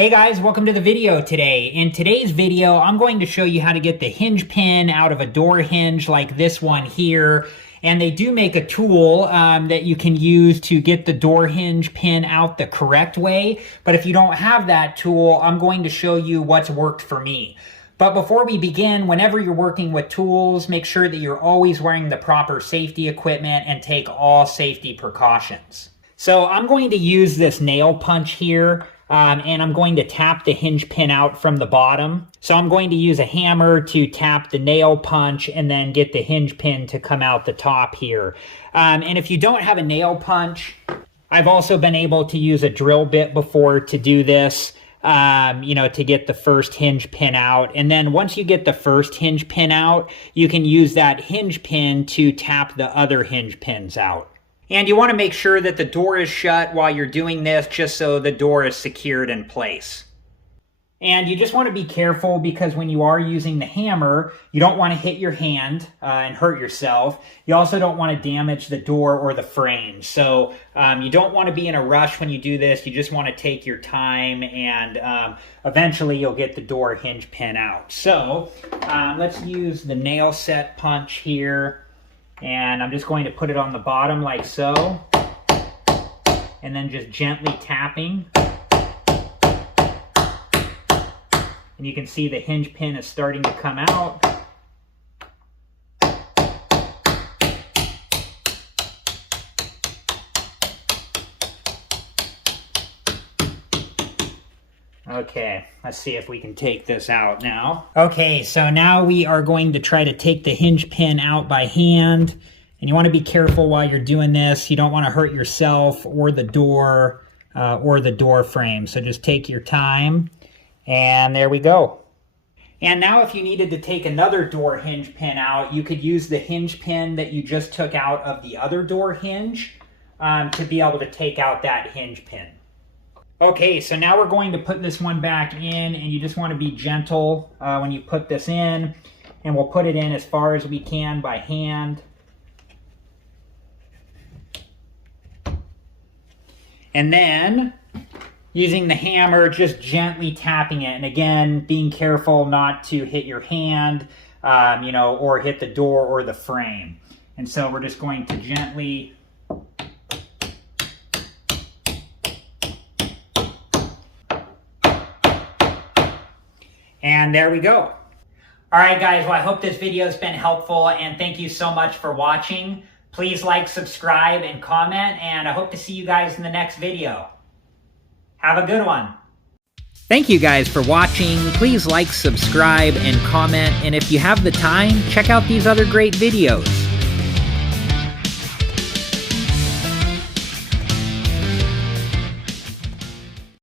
Hey guys, welcome to the video today. In today's video, I'm going to show you how to get the hinge pin out of a door hinge like this one here. And they do make a tool that you can use to get the door hinge pin out the correct way. But if you don't have that tool, I'm going to show you what's worked for me. But before we begin, whenever you're working with tools, make sure that you're always wearing the proper safety equipment and take all safety precautions. So I'm going to use this nail punch here. And I'm going to tap the hinge pin out from the bottom. So I'm going to use a hammer to tap the nail punch and then get the hinge pin to come out the top here. And if you don't have a nail punch, I've also been able to use a drill bit before to do this, to get the first hinge pin out. And then once you get the first hinge pin out, you can use that hinge pin to tap the other hinge pins out. And you want to make sure that the door is shut while you're doing this, just so the door is secured in place. And you just want to be careful because when you are using the hammer, you don't want to hit your hand and hurt yourself. You also don't want to damage the door or the frame. So you don't want to be in a rush when you do this. You just want to take your time and eventually you'll get the door hinge pin out. So let's use the nail set punch here. And I'm just going to put it on the bottom like so, and then just gently tapping. And you can see the hinge pin is starting to come out. Okay, let's see if we can take this out now. Okay, so now we are going to try to take the hinge pin out by hand. And you want to be careful while you're doing this. You don't want to hurt yourself or the door frame. So just take your time. And there we go. And now if you needed to take another door hinge pin out, you could use the hinge pin that you just took out of the other door hinge to be able to take out that hinge pin. Okay, so now we're going to put this one back in, and you just want to be gentle when you put this in, and we'll put it in as far as we can by hand. And then, using the hammer, just gently tapping it, and again, being careful not to hit your hand, or hit the door or the frame. And so we're just going to gently... And there we go. All right, guys, well, I hope this video has been helpful, and thank you so much for watching. Please like, subscribe, and comment, and I hope to see you guys in the next video. Have a good one. Thank you guys for watching. Please like, subscribe, and comment, and if you have the time, check out these other great videos.